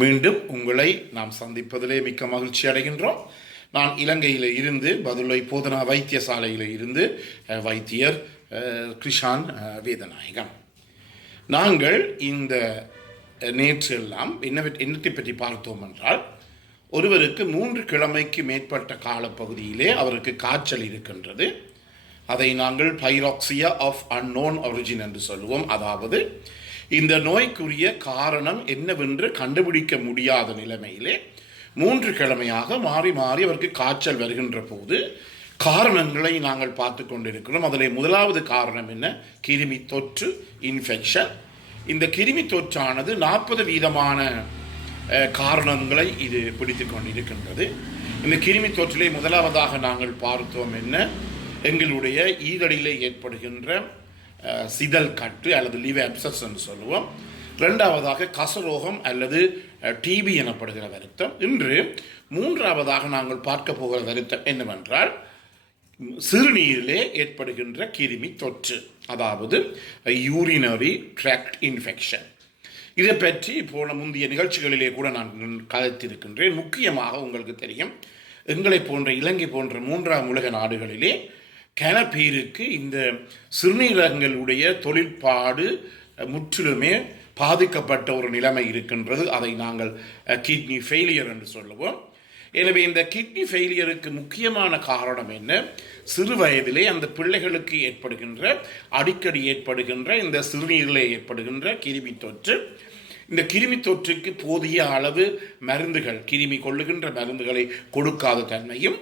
மீண்டும் உங்களை நாம் சந்திப்பதிலே மிக்க மகிழ்ச்சி அடைகின்றோம். நான் இலங்கையில் இருந்து பதுளை போதனா வைத்தியசாலையில் இருந்து வைத்தியர் கிருஷான் வேதநாயகம். நாங்கள் இந்த நேற்று எல்லாம் என்னத்தை பற்றி பார்த்தோம் என்றால், ஒருவருக்கு 3 கிழமைக்கு மேற்பட்ட காலப்பகுதியிலே அவருக்கு காய்ச்சல் இருக்கின்றது. அதை நாங்கள் பைராக்சியா ஆஃப் அன்னோன் ஒரிஜின் என்று சொல்லுவோம். அதாவது இந்த நோய்க்குரிய காரணம் என்னவென்று கண்டுபிடிக்க முடியாத நிலைமையிலே 3 கிழமையாக மாறி மாறி அவருக்கு காய்ச்சல் வருகின்ற போது காரணங்களை நாங்கள் பார்த்து கொண்டிருக்கிறோம். அதில் முதலாவது காரணம் என்ன? கிருமி தொற்று, இன்ஃபெக்ஷன். இந்த கிருமி தொற்றானது 40% காரணங்களை இது பிடித்து கொண்டிருக்கின்றது. இந்த கிருமி தொற்றிலே முதலாவதாக நாங்கள் பார்த்தோம் என்ன? எங்களுடைய ஈரடிலே ஏற்படுகின்ற சிதல் கட்டு அல்லது லிவர் அப்சஸ் என்று சொல்லுவோம். இரண்டாவதாக கசரோகம் அல்லது டிபி எனப்படுகிற வருத்தம். இன்று மூன்றாவதாக நாங்கள் பார்க்க போகிற வருத்தம் என்னவென்றால் சிறுநீரிலே ஏற்படுகின்ற கிருமி தொற்று, அதாவது யூரினரி ட்ராக்ட் இன்ஃபெக்ஷன். இதை பற்றி முந்தைய நிகழ்ச்சிகளிலே கூட நான் கதைத்திருக்கின்றேன். முக்கியமாக உங்களுக்கு தெரியும், எங்களை போன்ற இலங்கை போன்ற 3ஆம் உலக நாடுகளிலே கன பேருக்கு இந்த சிறுநீரகங்களுடைய தொழிற்பாடு முற்றிலுமே பாதிக்கப்பட்ட ஒரு நிலைமை இருக்கின்றது. அதை நாங்கள் கிட்னி ஃபெயிலியர் என்று சொல்லுவோம். எனவே இந்த கிட்னி ஃபெயிலியருக்கு முக்கியமான காரணம் என்ன? சிறு வயதிலே அந்த பிள்ளைகளுக்கு அடிக்கடி ஏற்படுகின்ற இந்த சிறுநீரிலே ஏற்படுகின்ற கிருமி தொற்று. இந்த கிருமி தொற்றுக்கு போதிய அளவு மருந்துகள், கிருமி கொள்ளுகின்ற மருந்துகளை கொடுக்காத தன்மையும்,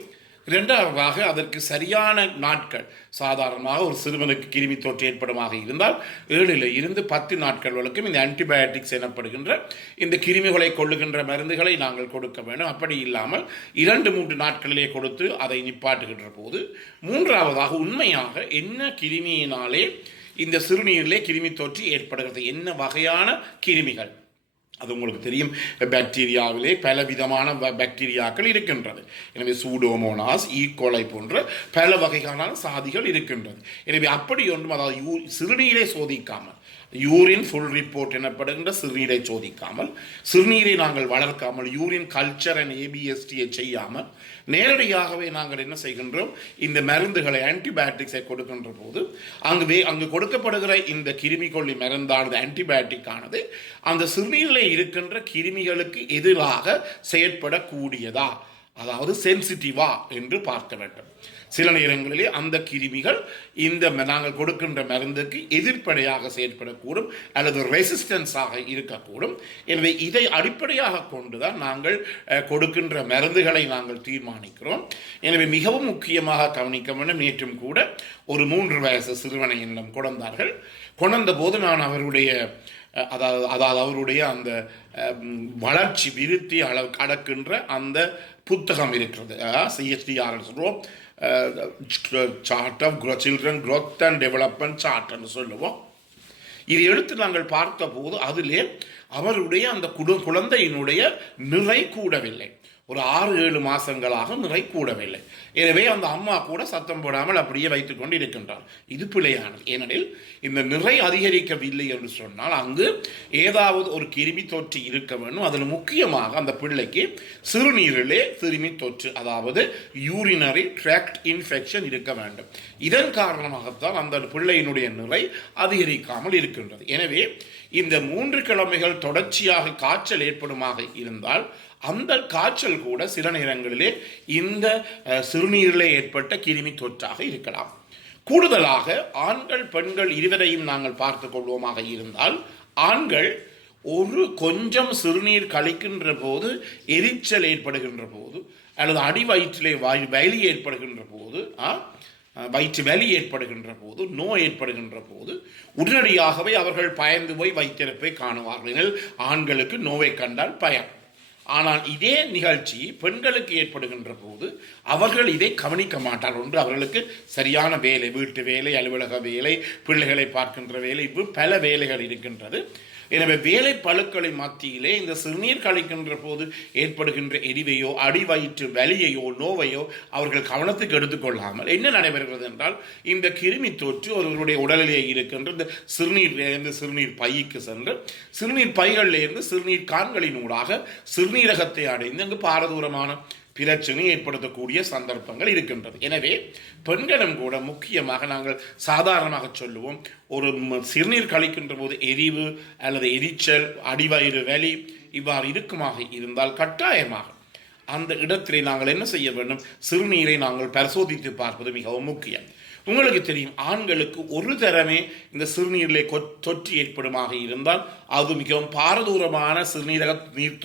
இரண்டாவதாக அதற்கு சரியான நாட்கள், சாதாரணமாக ஒரு சிறுவனுக்கு கிருமி தொற்று ஏற்படுமாக இருந்தால் 7 இருந்து 10 நாட்கள் வரைக்கும் இந்த ஆன்டிபயோட்டிக்ஸ் எனப்படுகின்ற இந்த கிருமிகளை கொள்ளுகின்ற மருந்துகளை நாங்கள் கொடுக்க வேண்டும். அப்படி இல்லாமல் 2-3 நாட்களிலே கொடுத்து அதை நிப்பாட்டுகின்ற போது, மூன்றாவதாக உண்மையாக என்ன கிருமியினாலே இந்த சிறுநீரிலே கிருமி தொற்று ஏற்படுகிறது, என்ன வகையான கிருமிகள், அது உங்களுக்கு தெரியும். பாக்டீரியாவிலே பல விதமான பாக்டீரியாக்கள் இருக்கின்றது. எனவே சூடோமோனாஸ், ஈகோலை போன்ற பல வகையான சாதிகள் இருக்கின்றது. எனவே அப்படி ஒன்றும், அதாவது சிறுநீரை சோதிக்காமல், யூரின் ஃபுல் ரிப்போர்ட் எனப்படுகின்ற சிறுநீரை சோதிக்காமல், சிறுநீரை நாங்கள் வளர்க்காமல், யூரின் கல்ச்சர் அண்ட் ஏபிஎஸ்டியை செய்யாமல் நேரடியாகவே நாங்கள் என்ன செய்கின்றோம்? இந்த மருந்துகளை, ஆன்டிபயோட்டிக்ஸை கொடுக்கின்ற போது அங்கு கொடுக்கப்படுகிற இந்த கிருமி கொல்லி மருந்தானது, ஆன்டிபயோட்டிக் ஆனது அந்த சிறுநீரில் இருக்கின்ற கிருமிகளுக்கு எதிராக செயற்படக்கூடியதா, அதாவது சென்சிட்டிவா என்று பார்க்க வேண்டும். சில நேரங்களிலே அந்த கிருமிகள் இந்த நாங்கள் கொடுக்கின்ற மருந்துக்கு எதிர்ப்படையாக செயற்படக்கூடும் அல்லது ரெசிஸ்டன்ஸாக இருக்கக்கூடும். எனவே இதை அடிப்படையாக கொண்டுதான் நாங்கள் கொடுக்கின்ற மருந்துகளை நாங்கள் தீர்மானிக்கிறோம். எனவே மிகவும் முக்கியமாக கவனிக்க வேண்டும். நேற்றும் கூட ஒரு 3 வயசு சிறுவனை என்னிடம் கொண்ட போது நான் அவருடைய அவருடைய அந்த வளர்ச்சி விருத்தி அளவு கடக்கின்ற அந்த புத்தகம் இருக்கிறது, சிஎஸ்டிஆர் சொல்லுவோம், chart of children growth and development சார்ட்னு சொல்லுவோம். இது எடுத்து நாங்கள் பார்த்த போது அதிலே அவருடைய அந்த குழந்தையினுடைய நிறை கூடவில்லை. ஒரு 6-7 மாதங்களாக நிறை கூடவில்லை. எனவே அந்த அம்மா கூட சத்தம் போடாமல் அப்படியே வைத்துக் கொண்டு இருக்கின்றார். இது பிழையானது. ஏனெனில் இந்த நிறை அதிகரிக்கவில்லை என்று சொன்னால் அங்கு ஏதாவது ஒரு கிருமி தொற்று இருக்க வேண்டும். அதில் முக்கியமாக அந்த பிள்ளைக்கு சிறுநீரிலே கிருமி தொற்று, அதாவது யூரினரி ட்ராக்ட் இன்ஃபெக்ஷன் இருக்க வேண்டும். இதன் காரணமாகத்தான் அந்த பிள்ளையினுடைய நிறை அதிகரிக்காமல் இருக்கின்றது. எனவே இந்த 3 கிழமைகள் தொடர்ச்சியாக காய்ச்சல் ஏற்படுமாக இருந்தால் அந்த காய்ச்சல் கூட சில நேரங்களிலே இந்த சிறுநீரிலே ஏற்பட்ட கிருமி தொற்றாக இருக்கலாம். கூடுதலாக ஆண்கள் பெண்கள் இருவரையும் நாங்கள் பார்த்து கொள்வோமாக இருந்தால், ஆண்கள் கொஞ்சம் சிறுநீர் கழிக்கின்ற போது, எரிச்சல் ஏற்படுகின்ற போது, அல்லது அடி வயிற்றிலே வலி ஏற்படுகின்ற போது, வயிற்று வலி ஏற்படுகின்ற போது, நோய் ஏற்படுகின்ற போது உடனடியாகவே அவர்கள் பயந்து போய் வைத்திருப்பை காணுவார்கள். ஆண்களுக்கு நோவை கண்டால் பயம். ஆனால் இதே நிகழ்ச்சி பெண்களுக்கு ஏற்படுகின்ற போது அவர்கள் இதை கவனிக்க மாட்டார். ஒன்று, அவர்களுக்கு சரியான வேலை, வீட்டு வேலை, அலுவலக வேலை, பிள்ளைகளை பார்க்கின்ற வேலை, பல வேலைகள் இருக்கின்றது. எனவே வேலை பழுக்களின் மத்தியிலே இந்த சிறுநீர் கழிக்கின்ற போது ஏற்படுகின்ற எரிவையோ அடிவயிற்று வலியையோ நோவையோ அவர்கள் கவனத்துக்கு எடுத்துக்கொள்ளாமல் என்ன நடைபெறுகிறது என்றால் இந்த கிருமி தொற்று ஒருவருடைய உடலிலே இருக்கின்ற இந்த சிறுநீர் பைக்கு சென்று சிறுநீர் பைகளிலிருந்து சிறுநீர் கான்களின் ஊடாக சிறுநீரகத்தை அடைந்து அங்கு பாரதூரமான பிரச்சனை ஏற்படுத்தக்கூடிய சந்தர்ப்பங்கள் இருக்கின்றது. எனவே பெண்களும் கூட முக்கியமாக நாங்கள் சாதாரணமாக சொல்லுவோம், ஒரு சிறுநீர் கழிக்கின்ற போது எரிவு அல்லது எரிச்சல் அடிவயிறு வலி இவ்வாறு இருக்குமாக இருந்தால் கட்டாயமாக அந்த இடத்திலே நாங்கள் என்ன செய்ய வேண்டும், சிறுநீரை நாங்கள் பரிசோதித்து பார்ப்பது மிகவும் முக்கியம். உங்களுக்கு தெரியும், ஆண்களுக்கு ஒரு தரமே இந்த சிறுநீரிலே தொற்று ஏற்படுமாக இருந்தால் அது மிகவும் பாரதூரமான சிறுநீர்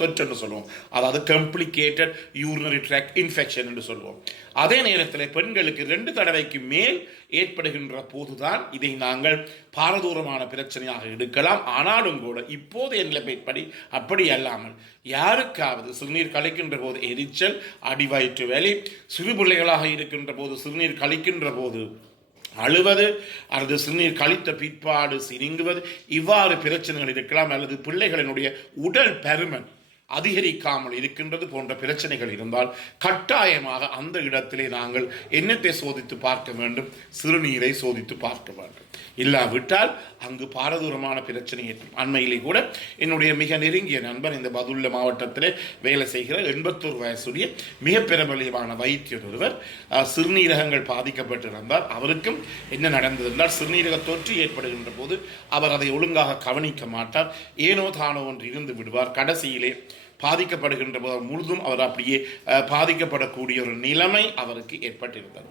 தொற்று என்று சொல்லுவோம். அதாவது காம்ப்ளிகேட்டட் யூரினரி ட்ராக்ட் இன்ஃபெக்ஷன் என்று சொல்லுவோம். அதே நேரத்தில் பெண்களுக்கு 2 தடவைக்கு மேல் ஏற்படுகின்ற போதுதான் இதை நாங்கள் பாரதூரமான பிரச்சனையாக எடுக்கலாம். ஆனாலும் கூட இப்போதைய நிலைமைப்படி அப்படி அல்லாமல் யாருக்காவது சிறுநீர் கழிக்கின்ற போது எரிச்சல் அடிவயிற்று வலி, சிறு பிள்ளைகளாக இருக்கின்ற போது சிறுநீர் கழிக்கின்ற போது அழுவது அல்லது சிறுநீர் கழித்த பிற்பாடு சிரிங்குவது இவ்வாறு பிரச்சனைகள் இருக்கலாம். அல்லது பிள்ளைகளினுடைய உடல் பருமன் அதிகரிக்காமல் இருக்கின்றது போன்ற பிரச்சனைகள் இருந்தால் கட்டாயமாக அந்த இடத்திலே நாங்கள் என்னத்தை சோதித்து பார்க்க வேண்டும், சிறுநீரை சோதித்து பார்க்க வேண்டும். இல்லாவிட்டால் அங்கு பாரதூரமான பிரச்சனை ஏற்படும். அண்மையிலே கூட என்னுடைய மிக நெருங்கிய நண்பர் இந்த பதுல்ல மாவட்டத்திலே வேலை செய்கிற 81 வயசுடைய மிக பிரபலியமான வைத்தியர் ஒருவர் சிறுநீரகங்கள் பாதிக்கப்பட்டிருந்தார். அவருக்கும் என்ன நடந்தது என்றால், சிறுநீரக தொற்று ஏற்படுகின்ற போது அவர் அதை ஒழுங்காக கவனிக்க மாட்டார், ஏனோ தானோ ஒன்று இருந்து விடுவார். கடைசியிலே பாதிக்கப்படுகின்ற போது முழுதும் அவர் அப்படியே பாதிக்கப்படக்கூடிய ஒரு நிலைமை அவருக்கு ஏற்பட்டிருந்தது.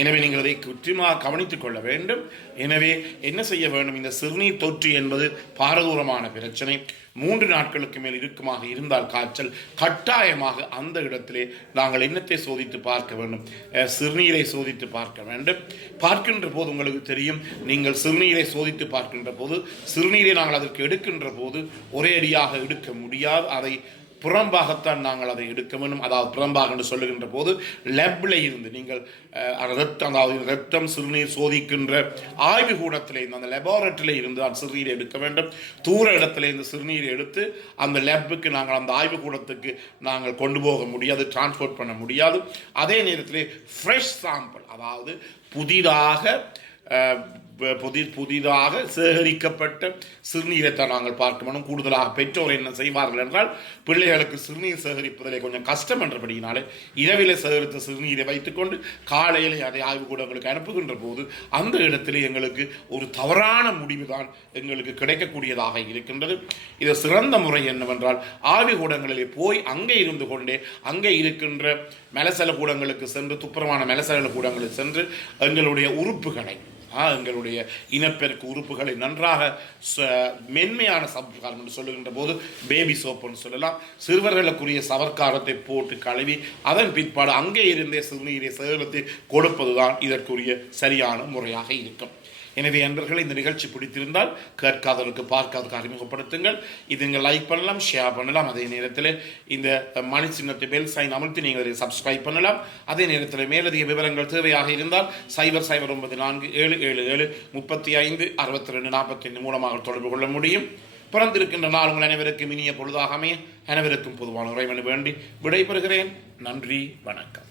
எனவே நீங்கள் அதை குற்றமாக கவனித்துக் கொள்ள வேண்டும். எனவே என்ன செய்ய வேண்டும், இந்த சிறுநீர் தொற்று என்பது பாரதூரமான பிரச்சனை. 3 நாட்களுக்கு மேல் இருக்குமாக இருந்தால் காய்ச்சல், கட்டாயமாக அந்த இடத்திலே நாங்கள் என்னத்தை சோதித்து பார்க்க வேண்டும், சிறுநீரை சோதித்து பார்க்க வேண்டும். பார்க்கின்ற போது உங்களுக்கு தெரியும், நீங்கள் சிறுநீரை சோதித்து பார்க்கின்ற போது சிறுநீரை நாங்கள் அதற்கு எடுக்கின்ற போது ஒரே அடியாக எடுக்க முடியாது, அதை புறம்பாகத்தான் நாங்கள் அதை எடுக்க வேண்டும். அதாவது புறம்பாக என்று சொல்லுகின்ற போது லேப்ல இருந்து நீங்கள் ரத்தம் சிறுநீர் சோதிக்கின்ற ஆய்வு கூடத்திலே இருந்து அந்த லெபார்டரியில இருந்து அந்த சிறுநீரை எடுக்க வேண்டும். தூர இடத்துல இந்த சிறுநீரை எடுத்து அந்த லேப்புக்கு நாங்கள் அந்த ஆய்வு கூடத்துக்கு நாங்கள் கொண்டு போக முடியாது, டிரான்ஸ்போர்ட் பண்ண முடியாது. அதே நேரத்திலே ஃப்ரெஷ் சாம்பிள், அதாவது புதிதாக சேகரிக்கப்பட்ட சிறுநீரைத்தான் நாங்கள் பார்க்க வேண்டும். கூடுதலாக பெற்றோர் என்ன செய்வார்கள் என்றால், பிள்ளைகளுக்கு சிறுநீர் சேகரிப்பதிலே கொஞ்சம் கஷ்டம் என்றபடியினாலே இரவிலே சேகரித்த சிறுநீரை வைத்துக்கொண்டு காலையிலே அதை ஆய்வுக்கூடங்களுக்கு அனுப்புகின்ற போது அந்த இடத்திலே எங்களுக்கு ஒரு தவறான முடிவு தான் எங்களுக்கு கிடைக்கக்கூடியதாக இருக்கின்றது. இது சிறந்த முறை என்னவென்றால், ஆய்வுக்கூடங்களிலே போய் அங்கே இருந்து கொண்டே அங்கே இருக்கின்ற மலசல கூடங்களுக்கு சென்று, துப்புரமான மலசல கூடங்களுக்கு சென்று எங்களுடைய உறுப்புகளை, எங்களுடைய இனப்பெருக்கு உறுப்புகளை நன்றாக மென்மையான சவர்க்காரம் என்று சொல்லுகின்ற போது பேபி சோப்புன்னு சொல்லலாம், சிறுவர்களுக்குரிய சவர்க்காரத்தை போட்டு கழுவி அதன் பிற்பாடு அங்கே இருந்தே சிறுநீரை சேகரித்து கொடுப்பதுதான் இதற்குரிய சரியான முறையாக இருக்கும். எனவே அன்பர்களே, இந்த நிகழ்ச்சி பிடித்திருந்தால் கேட்காதவருக்கு பார்க்காதவருக்கு அறிமுகப்படுத்துங்கள். இது நீங்கள் லைக் பண்ணலாம், ஷேர் பண்ணலாம். அதே நேரத்தில் இந்த மணி சின்னத்தை பெல் சைன் அமர்த்தி நீங்கள் அதை சப்ஸ்கிரைப் பண்ணலாம். அதே நேரத்தில் மேலதிக விவரங்கள் தேவையாக இருந்தால் 009477356242 மூலமாக தொடர்பு கொள்ள முடியும். பிறந்திருக்கின்ற நாள் உங்கள் அனைவருக்கும் இனிய பொழுதாக அமைய அனைவருக்கும் பொதுவான உரைமனு வேண்டி விடைபெறுகிறேன். நன்றி, வணக்கம்.